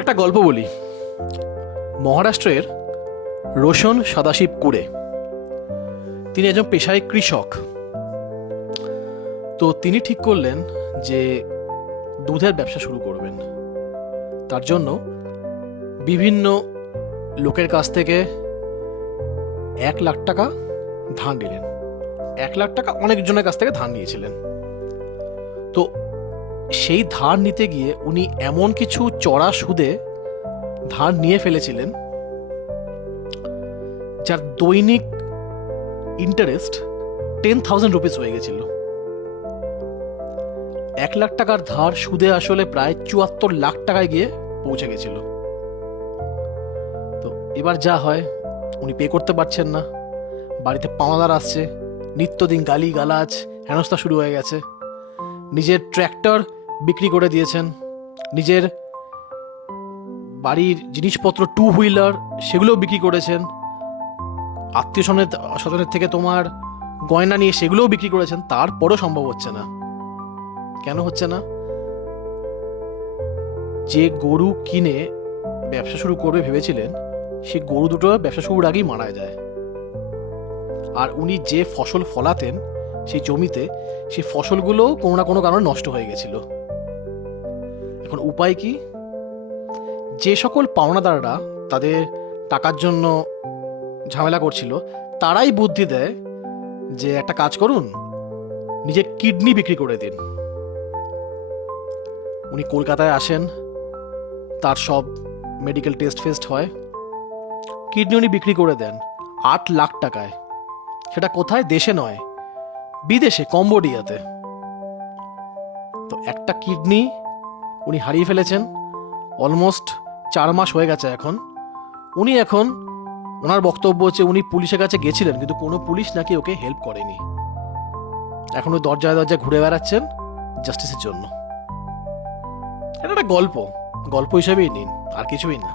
একটা গল্প বলি। মহারাষ্ট্রের রোশন সদাশিব কুরে, তিনি একজন পেশায় কৃষক। তো তিনি ঠিক করলেন যে দুধের ব্যবসা শুরু করবেন। তার জন্য বিভিন্ন লোকের কাছ থেকে 1,00,000 টাকা ধার নিলেন। 1,00,000 টাকা অনেকজনের কাছ থেকে ধার নিয়েছিলেন। তো সেই ধার নিতে গিয়ে উনি এমন কিছু চড়া সুদে ধার নিয়ে ফেলেছিলেন যার দৈনিক ইন্টারেস্ট 10,000 রুপিস হয়ে গেছিল। 1,00,000 টাকার ধার সুদে আসলে প্রায় 74 লাখ টাকায় গিয়ে পৌঁছে গেছিল। তো এবার যা হয়, উনি পে করতে পারছেন না, বাড়িতে পাওনাদার আসছে, নিত্যদিন গালি গালাজ হেনস্থা শুরু হয়ে গেছে। নিজের ট্র্যাক্টর বিক্রি করে দিয়েছেন, নিজের বাড়ির জিনিসপত্র 2 হুইলার সেগুলোও বিক্রি করেছেন, আত্মীয় স্বজনের থেকে তোমার গয়না নিয়ে সেগুলোও বিক্রি করেছেন। তারপরও সম্ভব হচ্ছে না। কেন হচ্ছে না? যে গরু কিনে ব্যবসা শুরু করবে ভেবেছিলেন, সে গরু দুটো ব্যবসা শুরুর আগেই মারা যায়। আর উনি যে ফসল ফলাতেন সেই জমিতে, সেই ফসলগুলো কোনো না কোনো কারণে নষ্ট হয়ে গেছিল। এখন উপায় কি? যে সকল পাওনাদাররা তাদের টাকার জন্য ঝামেলা করছিল, তারাই বুদ্ধি দেয় যে একটা কাজ করুন, নিজের কিডনি বিক্রি করে দিন। উনি কলকাতায় আসেন, তার সব মেডিকেল টেস্ট ফেস্ট হয়, কিডনি উনি বিক্রি করে দেন 8,00,000 টাকায়। সেটা কোথায়? দেশে নয়, বিদেশে, কম্বোডিয়াতে। তো একটা কিডনি উনি হারিয়ে ফেলেছেন। অলমোস্ট 4 মাস হয়ে গেছে এখন। উনি এখন, ওনার বক্তব্য হচ্ছে উনি পুলিশের কাছে গেছিলেন, কিন্তু কোনো পুলিশ নাকি ওকে হেল্প করেনি। এখন ওই দরজায় দরজায় ঘুরে বেড়াচ্ছেন জাস্টিসের জন্য। এটা একটা গল্প হিসেবেই নিন, আর কিছুই না।